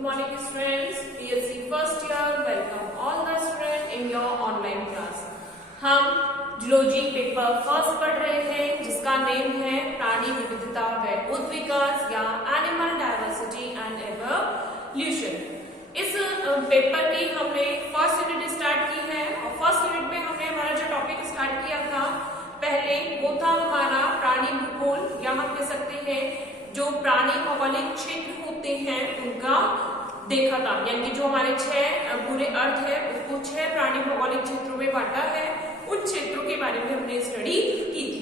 Good morning students, PSC first year, welcome all the students in your online class. हम zoology paper first पढ़ रहे हैं जिसका name है प्राणी विविधता व उद्विकास या एनिमल डायवर्सिटी एंड एवोल्यूशन। इस पेपर की हमने फर्स्ट यूनिट स्टार्ट की है और फर्स्ट यूनिट में हमने हमारा जो टॉपिक स्टार्ट किया था पहले वो था हमारा प्राणी भूगोल या हम कह सकते हैं जो प्राणी भौगोलिक क्षेत्र होते हैं उनका देखा था, यानी कि जो हमारे 6 पूरे अर्थ है उसको 6 प्राणी भौगोलिक क्षेत्रों में बांटा है, उन क्षेत्रों के बारे में हमने स्टडी की थी।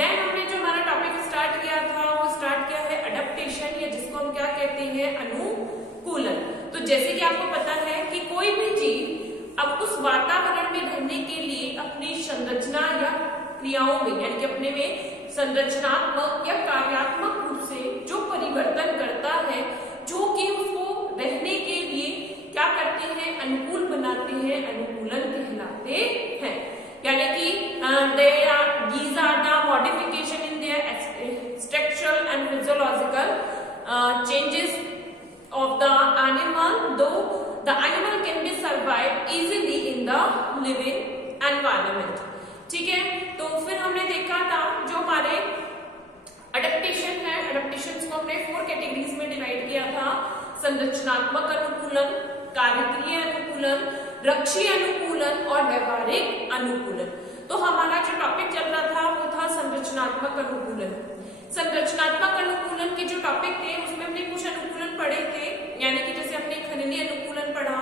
देन हमने जो हमारा टॉपिक स्टार्ट किया था वो स्टार्ट किया है अडेप्टेशन या जिसको हम क्या कहते हैं अनुकूलन। तो जैसे कि आपको पता है कि कोई भी जीव अब उस वातावरण में रहने के लिए अपनी संरचना या क्रियाओं में यानी कि अपने में संरचनात्मक या कार्यात्मक रूप से जो परिवर्तन करता है जो कि उसको रहने के लिए क्या करते हैं अनुकूल बनाते हैं, अनुकूलन कहलाते हैं। यानी कि these are the modification in their structural and physiological changes of the animal, though the animal can be survive easily in the living environment। ठीक है, तो फिर हमने देखा था जो हमारे अडेप्टेशन है, अडेप्टेशंस को हमने 4 कैटेगरीज में डिवाइड किया था, संरचनात्मक अनुकूलन, कार्यक्रिय अनुकूलन, रक्षी अनुकूलन और व्यवहारिक अनुकूलन। तो हमारा जो टॉपिक चल रहा था वो था संरचनात्मक अनुकूलन। संरचनात्मक अनुकूलन के जो टॉपिक थे उसमें हमने कुछ अनुकूलन पढ़े थे, यानी कि जैसे हमने खननीय अनुकूलन पढ़ा,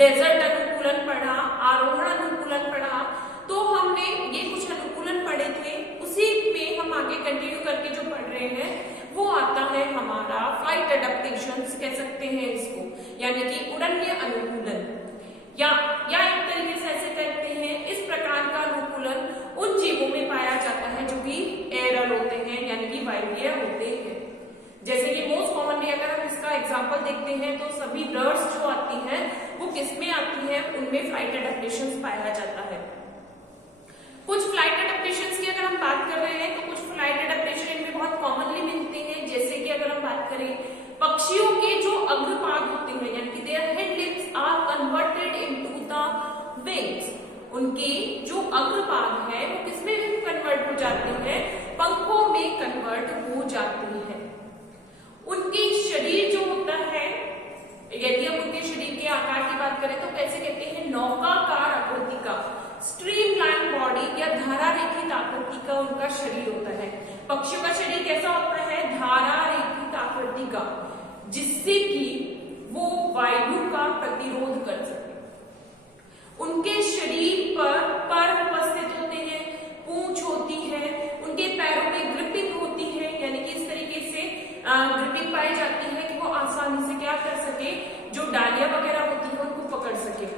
डेजर्ट अनुकूलन पढ़ा, आरोहण अनुकूलन पढ़ा, तो हमने ये कुछ अनुकूलन पढ़े थे। उसी में हम आगे कंटिन्यू करके जो पढ़ रहे हैं वो आता है हमारा फ्लाइट एडेप्टेशंस कह सकते हैं इसको, यानी कि उड़नीय अनुकूलन या एक तरीके से ऐसे कहते हैं इस प्रकार का अनुकूलन उन जीवों में पाया जाता है जो कि एरल होते हैं यानी कि वायवीय होते हैं। जैसे कि मोस्ट कॉमनली अगर हम इसका एग्जांपल देखते हैं तो सभी बर्ड्स जो आती हैं वो किसमें आती है, उनमें फ्लाइट एडेप्टेशंस पाया जाता है। कुछ फ्लाइट एडेप्टेशंस की अगर हम बात कर रहे हैं तो कुछ फ्लाइट एडेप्टेशन इनमें बहुत कॉमनली मिलते हैं। जैसे कि अगर हम बात करें पक्षियों के जो अग्रभाग होते हैं यानी कि their head lips are converted into the wings, उनके जो अग्रभाग है वो किसमें कन्वर्ट हो जाते हैं, पंखों में कन्वर्ट हो जाती है। उनकी शरीर जो होता है, यदि हम उनके शरीर के आकार की बात करें तो कैसे कहते हैं, नौकाकार आकृति का, स्ट्रीमलाइन बॉडी या धारा रेखित आकृति का उनका शरीर होता है। पक्षियों का शरीर कैसा होता है, धारा रेखित आकृति का, जिससे कि वो वायु का प्रतिरोध कर सके। उनके शरीर पर उपस्थित होते हैं, पूंछ होती है, उनके पैरों में ग्रिपिंग होती है, यानी कि इस तरीके से ग्रिपिंग पाई जाती है कि वो आसानी से क्या कर सके, जो डालियां वगैरह होती है उनको पकड़ सके।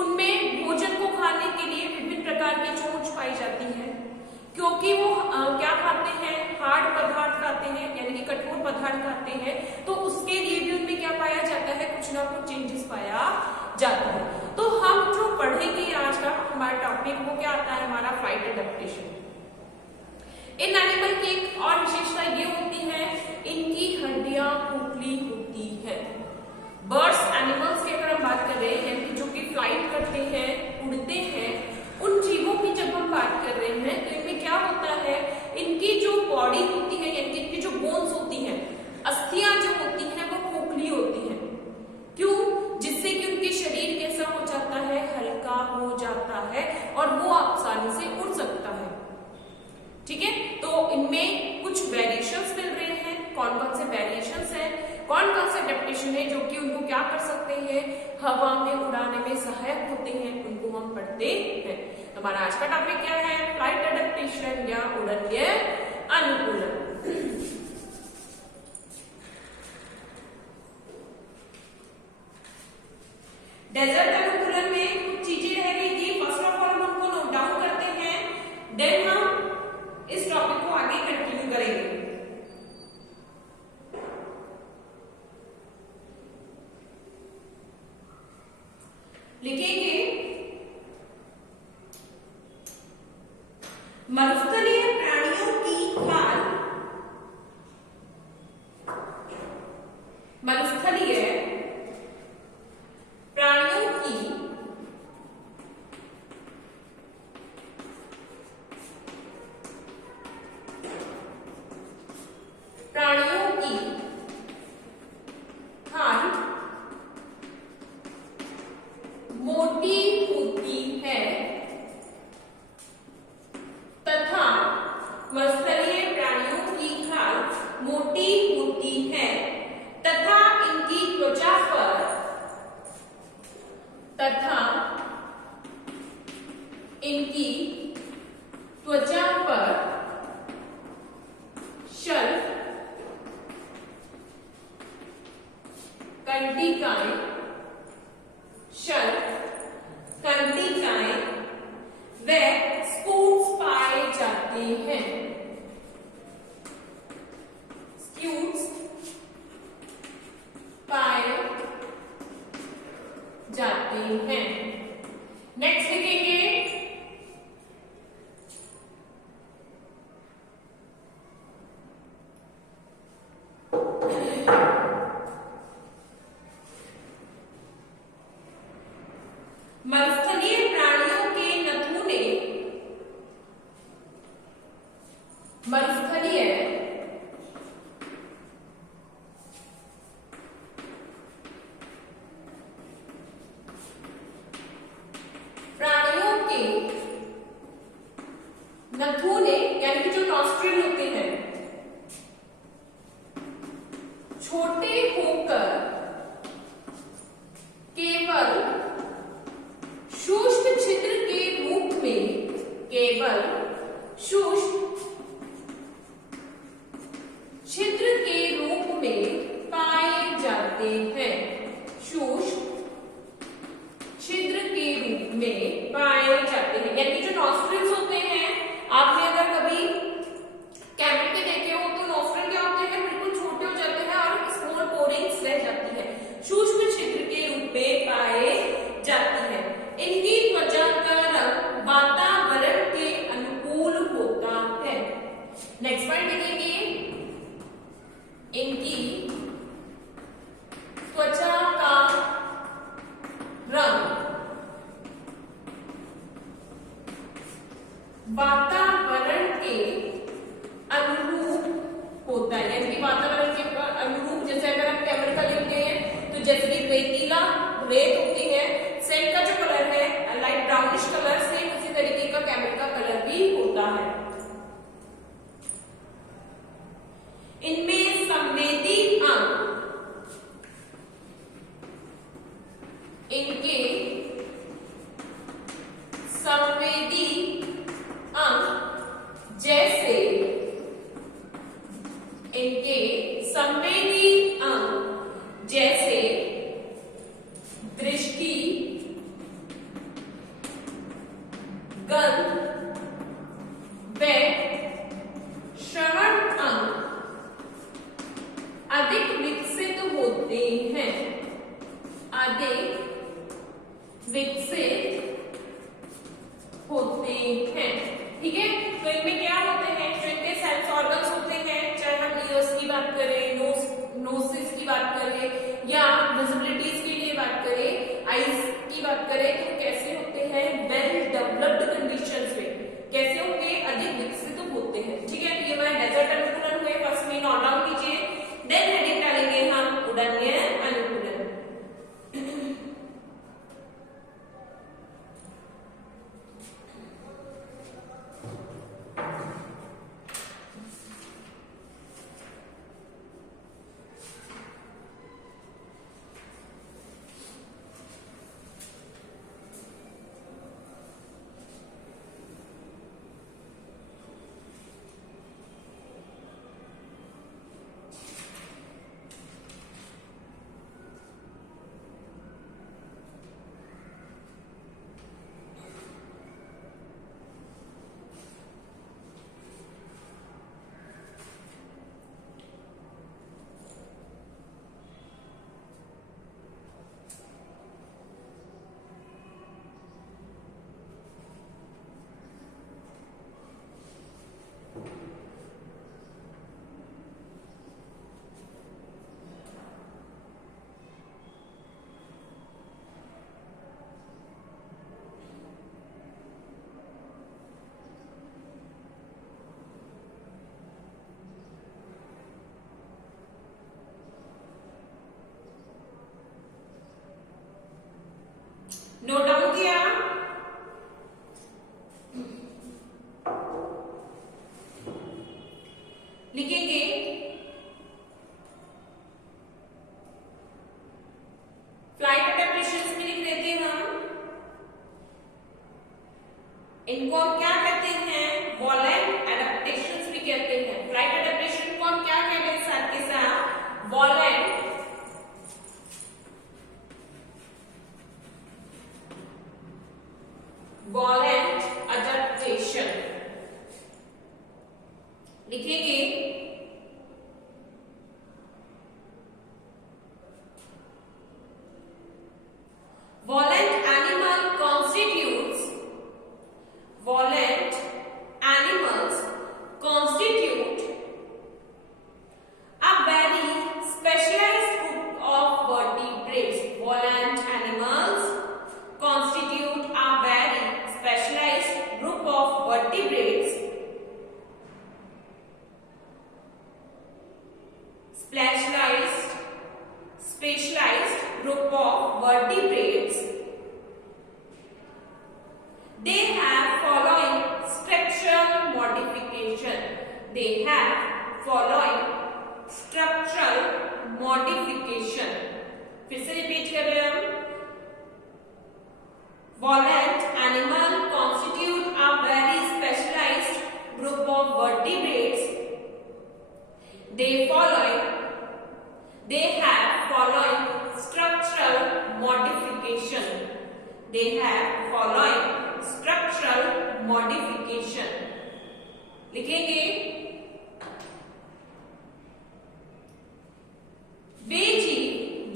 उनमें भोजन को खाने के लिए विभिन्न प्रकार की चोंच पाई जाती है, क्योंकि वो क्या खाते हैं, हार्ड पदार्थ खाते हैं यानी कि कठोर पदार्थ खाते हैं, तो उसके लिए भी उनमें क्या पाया जाता है, कुछ ना कुछ चेंजेस पाया जाता है। तो हम जो पढ़ेंगे आज का हमारा टॉपिक वो क्या आता है, हमारा फ्लाइट एडेप्टेशन। इन एनिमल की एक और विशेषता ये होती है, इनकी हड्डियां खोखली होती है। बर्ड्स एनिमल्स की अगर हम बात करें यानी कि जो कि फ्लाइट करते हैं, उड़ते हैं, उन जीवों की जब हम बात कर रहे हैं तो इनमें क्या होता है, इनकी जो बॉडी होती है यानी कि इनकी जो बोन्स होती हैं, अस्थियां जो होती हैं वो खोखली होती हैं। क्यों, जिससे कि उनके शरीर कैसा हो जाता है, हल्का हो जाता है और वो आसानी से उड़ सकता है। ठीक है, तो इनमें कुछ वेरिएशंस मिल रहे हैं। कौन कौन से वेरिएशंस हैं, कौन कौन से एडेप्टेशन है जो कि उनको क्या कर सकते हैं, हवा में उड़ाने में सहायक होते हैं, उनको हम पढ़ते हैं। हमारा आज का टॉपिक क्या है, फ्लाइट एडेप्टेशन या उड़नीय अनुकूलन। डेजर्ट अनुकूलन में कुछ चीजें रह गई थी, फर्स्ट ऑफ ऑल हम उनको नोट डाउन करते हैं, देन हम इस टॉपिक को आगे कंटिन्यू करेंगे। लिखेंगे मरुस्थलीय प्राणियों की खाल प्राणियों की खाल मोटी होती है तथा मत्स्यस्थलीय प्राणियों की खाल मोटी होती है तथा इनकी त्वचा पर शल कंटिकाएं व स्पूट्स पाए जाते हैं। स्पूट्स पाए जाते हैं। नेक्स्ट लिखेंगे मत्स्यस्थलीय प्राणियों के नथुने मत्स्यस्थलीय प्राणियों के नथुने यानी कि जो नॉस्ट्रिल होते हैं छोटे होकर केवल सूक्ष्म छिद्र के रूप में पाए जाते हैं। सूक्ष्म छिद्र के रूप में पाए जाते हैं यानी जो नॉस्ट्रिल्स होते हैं, आपने अगर कभी कैमल के देखे हो तो नॉस्ट्रिल क्या होते हैं, बिल्कुल छोटे हो जाते हैं और स्मॉल पोरिंग्स रह जाती है। सूक्ष्म छिद्र के रूप में पाए जाती है। इनकी त्वचा का रंग वातावरण के अनुकूल होता है। नेक्स्ट पॉइंट लिखेंगे इनकी त्वचा का रंग वातावरण के अनुरूप होता है यानी कि वातावरण के अनुरूप, जैसे अगर हम कैमल का लेते हैं तो जैसे कि रेतीला रेत होती है, सैंड का जो कलर है लाइट ब्राउनिश कलर से उसी तरीके का कैमल का कलर भी होता है। इनमें संवेदी अंग इनके संवेदी अंग जैसे दृष्टि, गंध व श्रवण अंग अधिक विकसित होते हैं। ठीक है, तो इनमें क्या होते हैं, जो इनके सेंस ऑर्गन्स होते हैं, चाहे हम ईयर्स की बात करें, नोसिस की बात करें या लिखेंगे फ्लाइट एडेप्टेशंस में लिख देते हैं हम। इनको हम क्या कहते हैं? वॉलेंट एडेप्टेशंस भी कहते हैं। फ्लाइट एडेप्टेशन को हम क्या कहते हैं साथ के साथ? वॉलेंट एडेप्टेशन लिखेंगे। Violent animals constitute a very specialized group of vertebrates. Violent animals constitute a very specialized group of vertebrates. Specialized group of vertebrates. They have following structural modification. They have following structural modification. फिर से repeat कर रहे हैं हम। Violent animal constitute a very specialized group of vertebrates. They have following structural modification. They have following structural modification. लिखेंगे वे जीव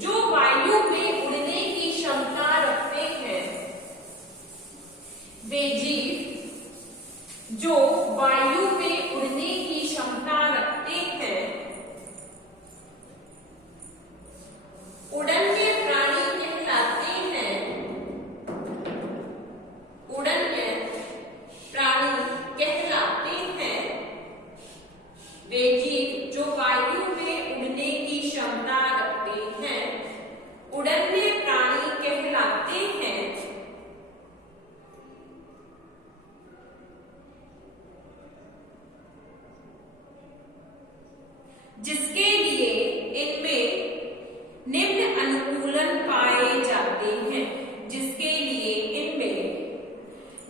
जो वायु में उड़ने की क्षमता रखते हैं। वे जीव जो वायु में उड़ने की क्षमता रखते हैं उड़नवे प्राणी कहलाते हैं। उड़नवे प्राणी कहलाते हैं। वे जीव जो वायु में उड़ने की क्षमता रखते हैं उड़नवे प्राणी कहलाते हैं। जिसके लिए इनमें निम्न अनुकूलन पाए जाते हैं। जिसके लिए इनमें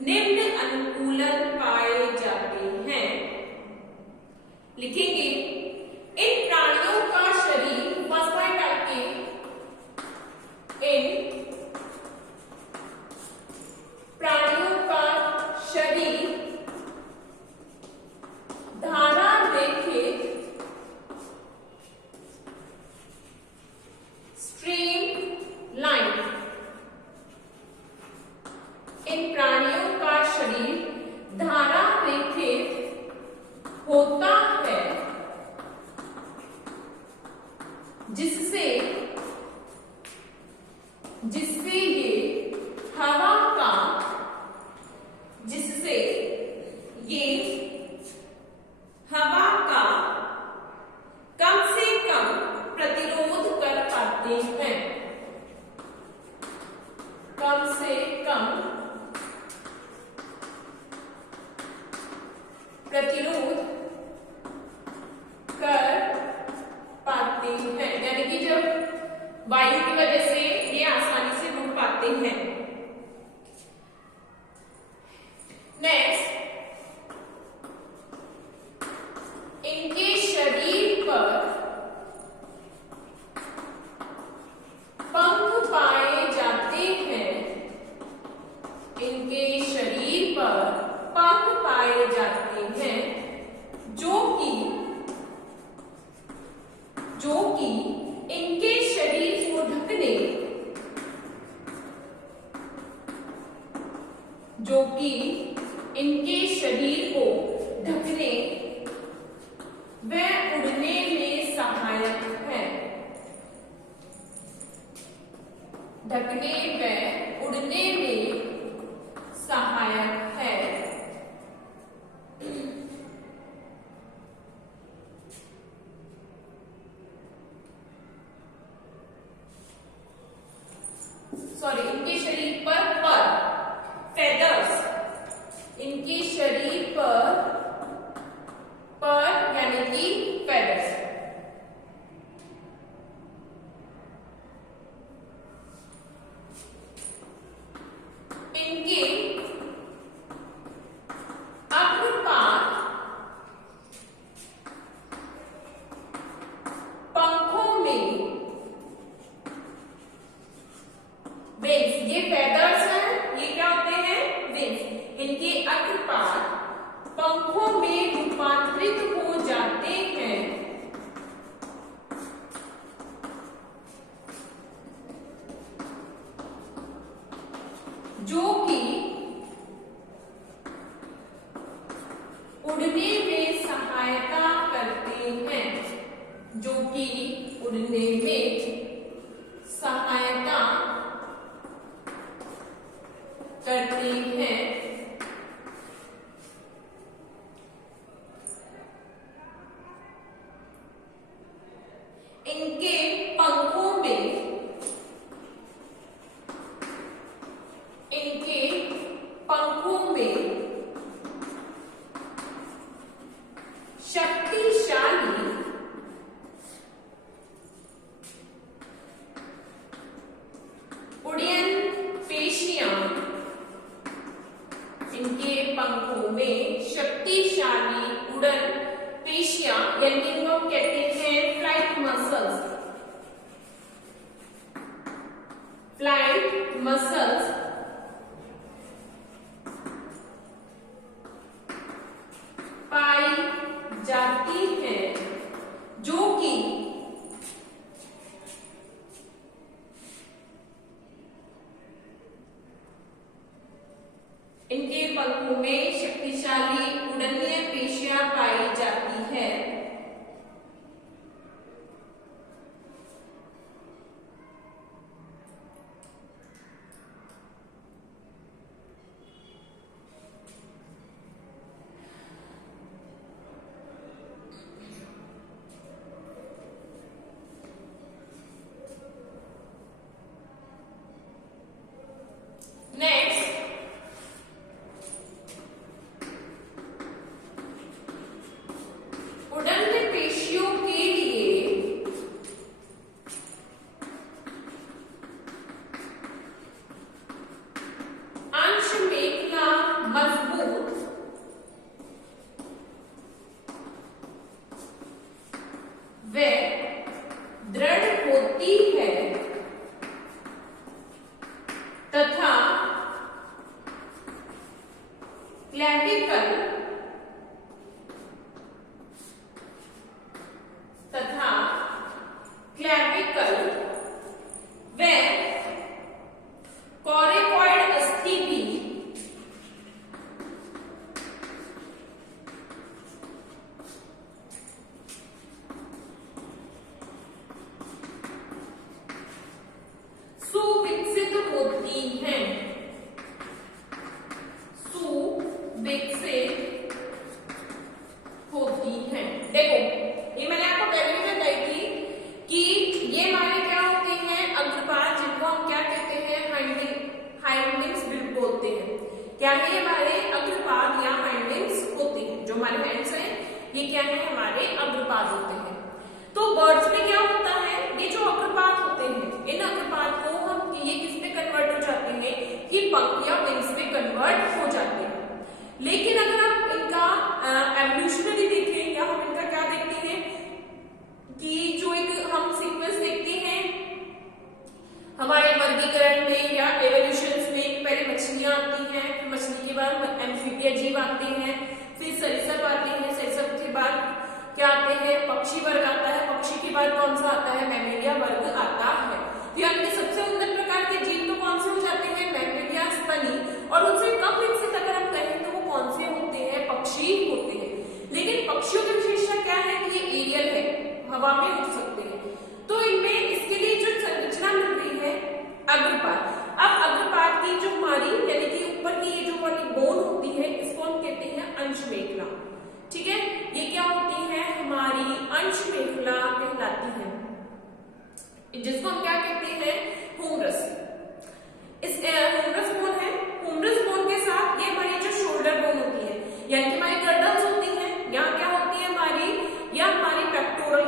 निम्न अनुकूलन पाए जाते हैं। लिखेंगे इन प्राणियों का शरीर फर्स्ट पॉइंट आपके इन प्राणियों का शरीर धारा रेखित स्ट्रीम लाइन। इन प्राणियों का शरीर धारा रेखित होता है जिससे ये हवा का कम से कम प्रतिरोध कर पाते हैं। कम से कम प्रतिरोध कर पाते हैं। यानी कि जब वायु की वजह से ये आसानी से उड़ पाते हैं। नेक्स्ट, इनके शरीर पर पंख पाए जाते हैं। इनके शरीर पर पंख पाए जाते हैं जो कि इनके शरीर को ढकने व उड़ने में सहायक है। ढकने व उड़ने में सहायक है। इनके शरीर पर फेदर्स। इनके शरीर पर यानी कि पंखों में शक्तिशाली उड़यन पेशियां, इनके पंखों में शक्तिशाली उड़न पेशियां यानी इनको हम कहते हैं फ्लाइट मसल्स। फ्लाइट मसल्स पाई जाती हैं, जो कि इनके पंखों में शक्तिशाली उड़नीय पेशियां पाई जाती है। नेक्स्ट, उड़न्य पेशियों के लिए अंश मेखला मजबूत व दृढ़ होती है तथा क्लैविकल व कोरेकॉइड अस्थि भी सुविकसित होती हैं। सुविकसित होती हैं। देखो, ये मैंने आपको पहले भी बताई थी कि ये हमारे क्या होते हैं, अग्रपाद, जिनको हम क्या कहते हैं, हाइंडिंग्स बोलते हैं। क्या है ये हमारे अग्रपाद या हाइंडिंग्स होते हैं। जो हमारे हैंड्स हैं ये क्या है, हमारे अग्रपाद होते हैं। तो बर्ड्स में क्या होता है, ये जो अग्रपाद होते हैं, इन अग्रपाद को हम ये किस पे कन्वर्ट हो जाते हैं, कि पंख या विंग्स पे कन्वर्ट हो जाते हैं। लेकिन अगर आप इनका एवोल्यूशनरी देखें या हम इनका क्या देखते हैं कि जो एक हम सीक्वेंस देखते हैं हमारे वर्गीकरण में या एवोल्यूशन में, पहले मछलियां आती हैं, फिर मछली के बाद एम्फीबिया जीव आते हैं, फिर सरीसृप आते हैं, सरीसृप के बाद क्या आते हैं, पक्षी वर्ग आता है, पक्षी के बाद कौन सा आता है, मैमेलिया वर्ग आता है। यानी सबसे उन्नत प्रकार के जीव तो कौन से हो जाते हैं, मैमेलिया, स्तनी, और उनसे कम विकसित अगर हम कहें तो वो कौन से होते हैं, पक्षी होते हैं। लेकिन पक्षियों की विशेषता क्या है कि ये एरियल है, हवा में उड़ सकते हैं। तो इनमें इसके लिए जो संरचना मिल रही है अग्रपाद। अब अग्रपाद की जो हमारी यानी कि ऊपर की ये जो हमारी बोन होती है, इसको हम कहते हैं अंश मेखला। ठीक है, ये क्या होती है, हमारी अंश मेखला कहलाती है, जिसको हम क्या कहते हैं, हुमरस। इस हुमरस बोन है, हुमरस बोन के साथ ये हमारी जो शोल्डर बोन होती है, यानी कि हमारी गर्दन्स होती हैं, यहाँ क्या होती है हमारी, या हमारी पेक्टोरल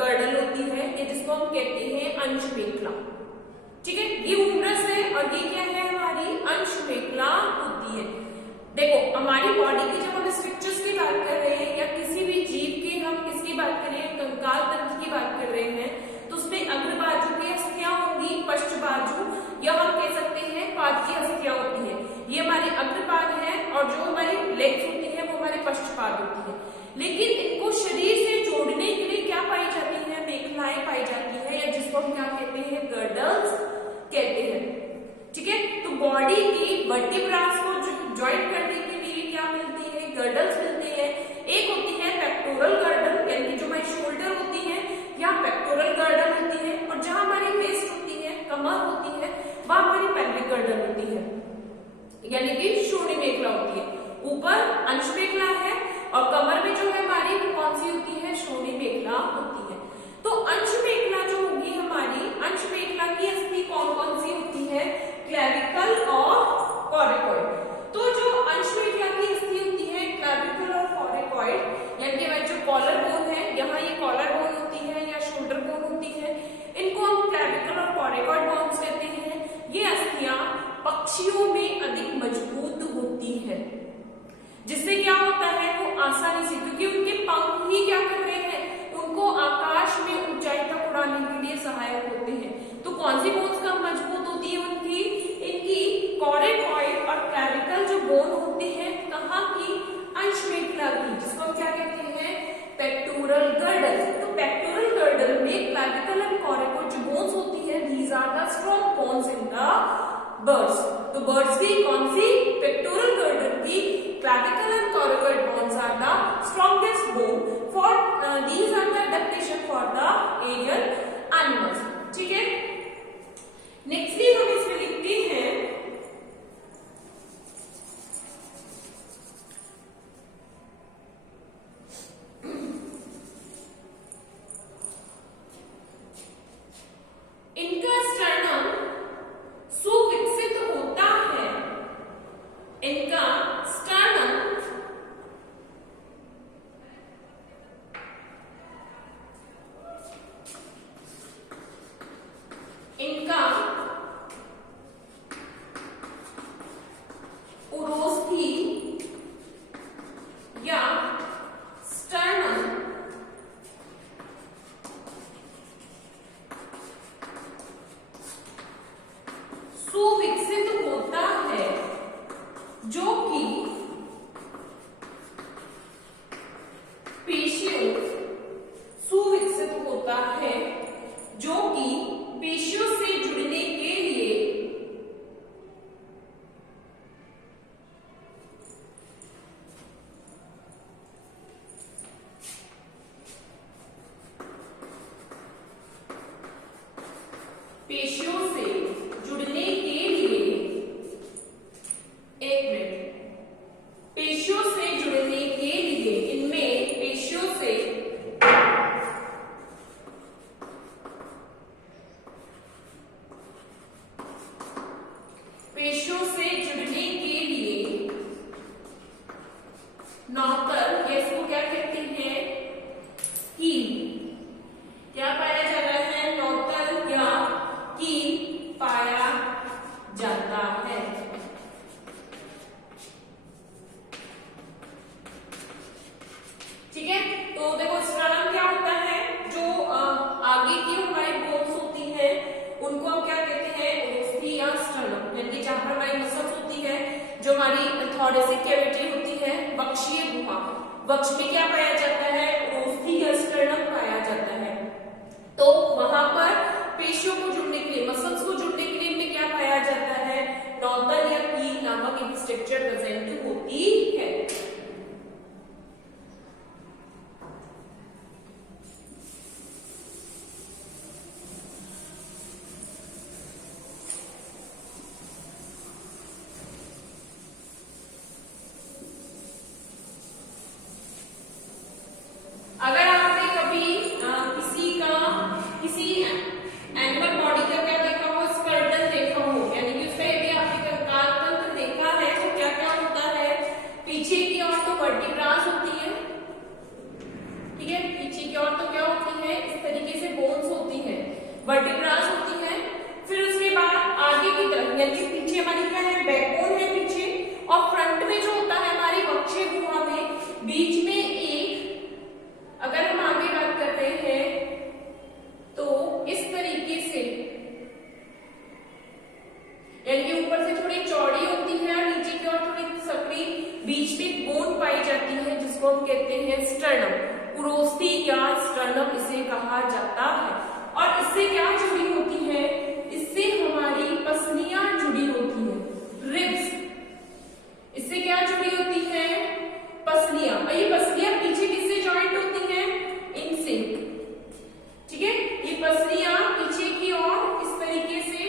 गर्डल होती है, ये जिसको हम कहते हैं अंश मेखला। ठीक है, ये हुमरस है और ये क्या है, हमारी अंश मेखला होती है। देखो, हमारी बॉडी की जब हम स्ट्रक्चर्स की बात कर रहे हैं या किसी भी जीव की हम किसकी बात कर रहे हैं, कंकाल तंत्र की बात कर रहे हैं, तो उसमें अग्र बाजू की अस्थियां होंगी, पश्च बाजू, या हम कह सकते हैं पाद की अस्थियां होती है। ये हमारे अग्रपाद है और जो हमारी लेग्स होती है वो हमारे पश्चपाद होती है। लेकिन इनको शरीर से जोड़ने के लिए क्या पाई जाती है, मेखलाएं पाई जाती है, या जिसको हम क्या कहते हैं, गर्डल्स कहते हैं। ठीक है, तो बॉडी की वर्टिब्रास को ज्वाइंट करने के लिए क्या मिलती है, गर्डल्स मिलते हैं। एक होती है पेक्टोरल गर्डल, यानी जो हमारी शोल्डर होती है या पेक्टोरल गर्डल होती है, और जहां हमारी वेस्ट होती है, कमर होती है, वहां हमारी पेल्विक गर्डल होती है, यानी कि शोणी मेखला होती है। ऊपर अंश मेखला है और कमर में जो है हमारी कौन सी होती है, शोणी मेखला होती है। तो अंश मेखला जो होगी हमारी, these are the strong bones in the birds. तो birds की कौन सी pectoral girdle की clavicle and coracoid bones are the strongest bone for these are the adaptation for the aerial animals. ठीक है, नेक्स्टली हम इसमें लिखते हैं इनका स्टर्नम सुविकसित होता है, इनका स्टर्नम इनका उरोस्थी या स्टर्नम सुविकसित होता है, जो कि पेशियों सुविकसित होता है जो कि पेशियों से जुड़ने के लिए पेशियों से जुड़ने के लिए एक मिनट, पेशियों से जुड़ने के लिए इनमें पेशियों से जुड़ने के लिए नौतल, इसको क्या कहते हैं, कील, क्या पाया जा रहा है, नौतल या कील पाया जाता है। ठीक है, तो देखो स्टर्नम क्या होता है, जो आगे की हमारी बोन्स होती है उनको हम क्या कहते हैं, उरोस्थी या स्टर्नम, यानी जहां पर हमारी मसल्स होती है, जो हमारी थोरेसिक कैविटी होती है, वक्षीय गुहा, वक्ष में क्या पाया जाता है, उरोस्थी या स्टर्नम पाया जाता है। तो वहां पर पेशियों को जुड़ने के लिए, मसल्स को जुड़ने के लिए इनमें क्या पाया जाता है, नौतल या कील नामक एक स्ट्रक्चर प्रेजेंट होती है। अगर आपने कभी किसी एनिमल बॉडी का क्या देखा हो, स्केलेटन देखा हो, यानी कि उसमें यदि आपने कंकाल तंत्र देखा है तो क्या क्या होता है, पीछे की ओर तो वर्टिब्रास होती है, ठीक है, पीछे की ओर तो क्या होती है, इस तरीके से बोन्स होती है, वर्टिब्रास होती है। फिर उसके बाद आगे की तरफ, यानी पीछे हमारी क्या है, बैकबोन है पीछे, और फ्रंट में जो होता है हमारी वक्षीय गुहा में बीच में एक, अगर हम आगे बात कर रहे हैं तो इस तरीके से, यानी कि ऊपर से थोड़ी चौड़ी होती है और नीचे की ओर थोड़ी सकरी, बीच में बोन पाई जाती है जिसको हम कहते हैं स्टर्नम, उरोस्थी या स्टर्नम इसे कहा जाता है। और इससे क्या जुड़ी होती है, इससे हमारी पसलियां जुड़ी होती है, रिब्स, इससे क्या जुड़ी होती है, पसलियां, और ये पसलियां पीछे किससे जॉइंट होती हैं, इनसे, ठीक है, ये पसलियां पीछे की ओर इस तरीके से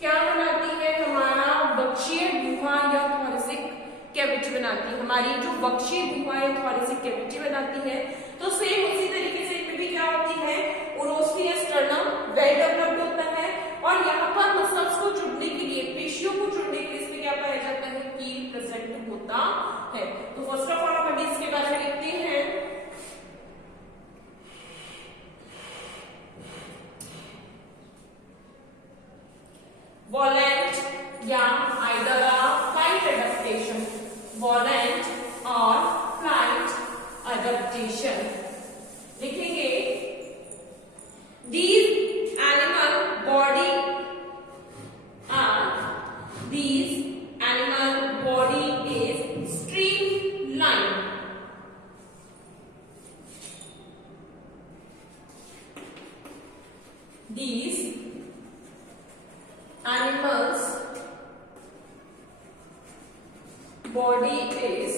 क्या बनाती है, हमारा वक्षीय गुहा या थोरेसिक कैविटी बनाती है, हमारी जो वक्षीय गुहा या थोरेसिक कैविटी बनाती है। तो सेम उसी तरीके से इसमें भी क्या होती है, उरोस्थी या स्टर्नम वेल डेवलप्ड होता है, और यहाँ पर मसल्स को जुड़ने के लिए, पेशियों को जुड़ने के लिए इसमें क्या पाया जाता है, कील प्रेजेंट होता है। तो फर्स्ट ऑफ ऑल हम इसके बारे में लिखते हैं, वॉलेंट या आइदर फ्लाइट एडेप्टेशन, वॉलेंट और फ्लाइट एडेप्टेशन लिखेंगे। These animal body is streamlined. These animal's body is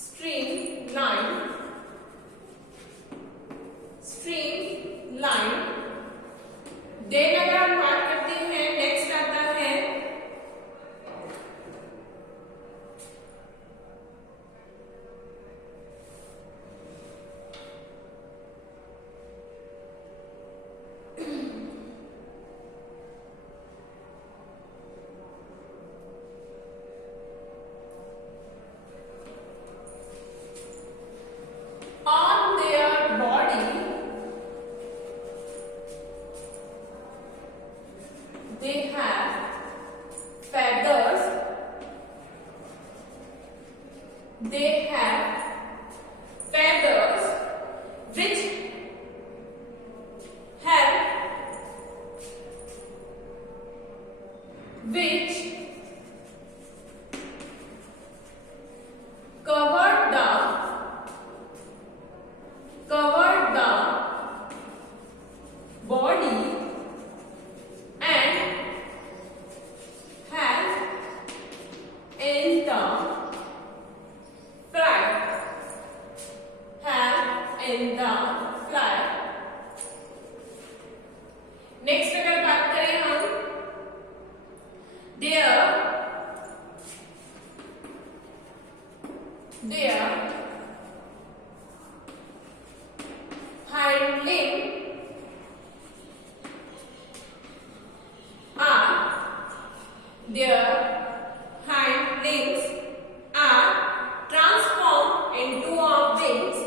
streamlined. Then अगर हम बात करते हैं, नेक्स्ट आता है on their body they have feathers. They have feathers which help cover the body and help in the flight. Next अगर बात करें हम, their hind limbs are transformed into wings.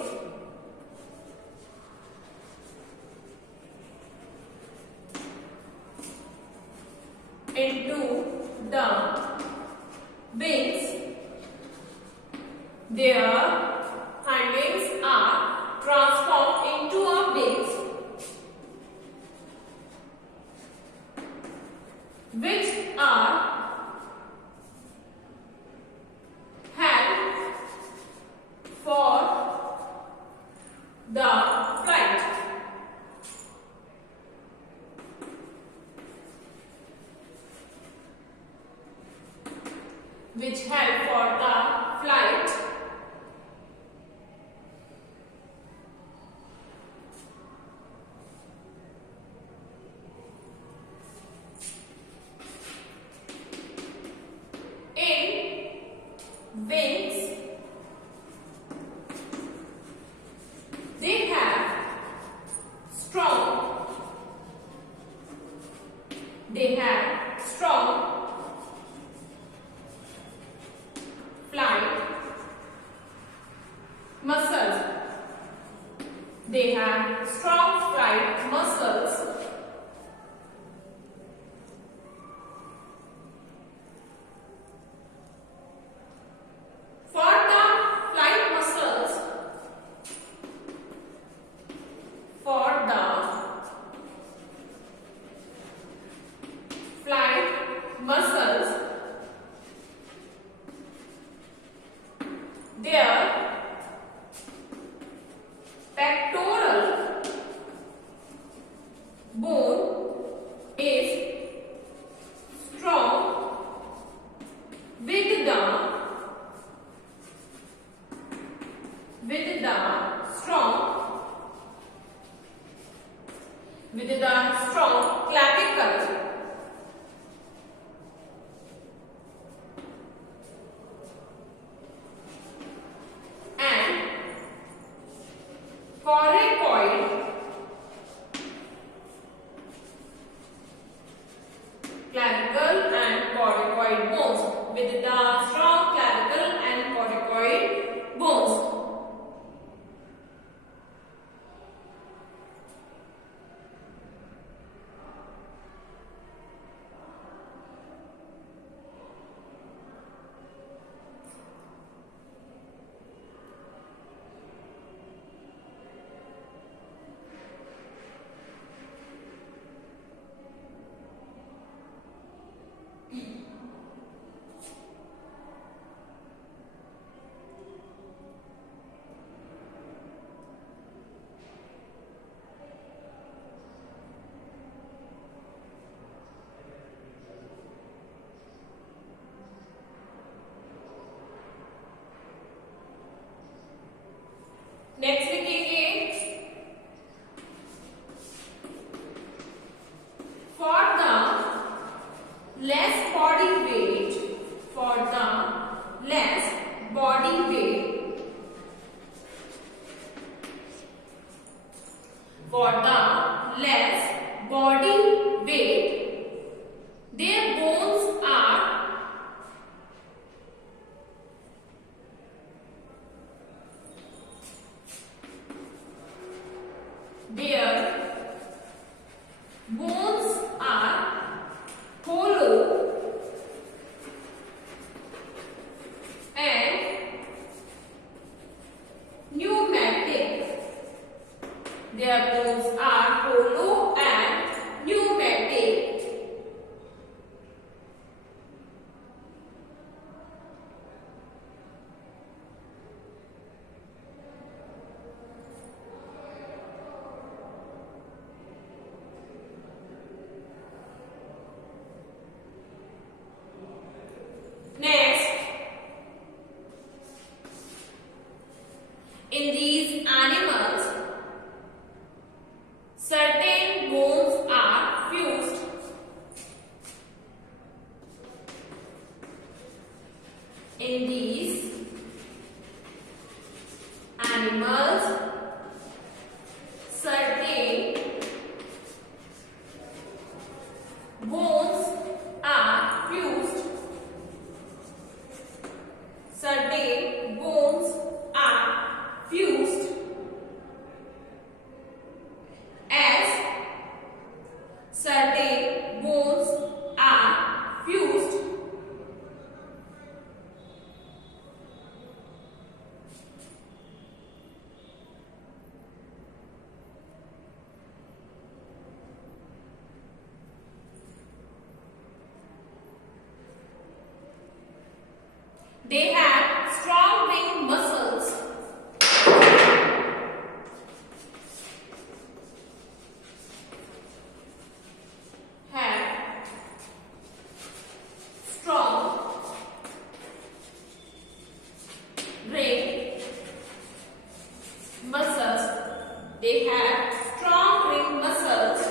Their hind wings are transformed into wings, which are help for the flight. Which help for the flight. In wings, they have strong flight muscles. They have strong flight muscles. For the flight muscles, their pectoral bone is strong with the strong clavicle. Coracoid clavicle and coracoid bones, with the strong clavicle and coracoid bones. For the less body weight, their bones are hollow and pneumatic. Their bones are hollow and pneumatic. Next, in these animals, certain bones are fused. In these animals, certain bones are fused. Certain bones are fused as certain bones are fused they have strong ring muscles. Have strong ring muscles. They have strong ring muscles.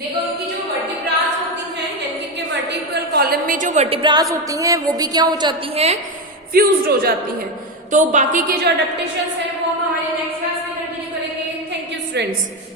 देखो उनकी जो vertebras होती हैं, यानी कि vertebral column में जो vertebras होती हैं वो भी क्या हो जाती हैं, फ्यूज्ड हो जाती हैं। तो बाकी के जो अडेप्टेशंस हैं वो हम हमारी नेक्स्ट क्लास में कंटिन्यू करेंगे। Thank you students.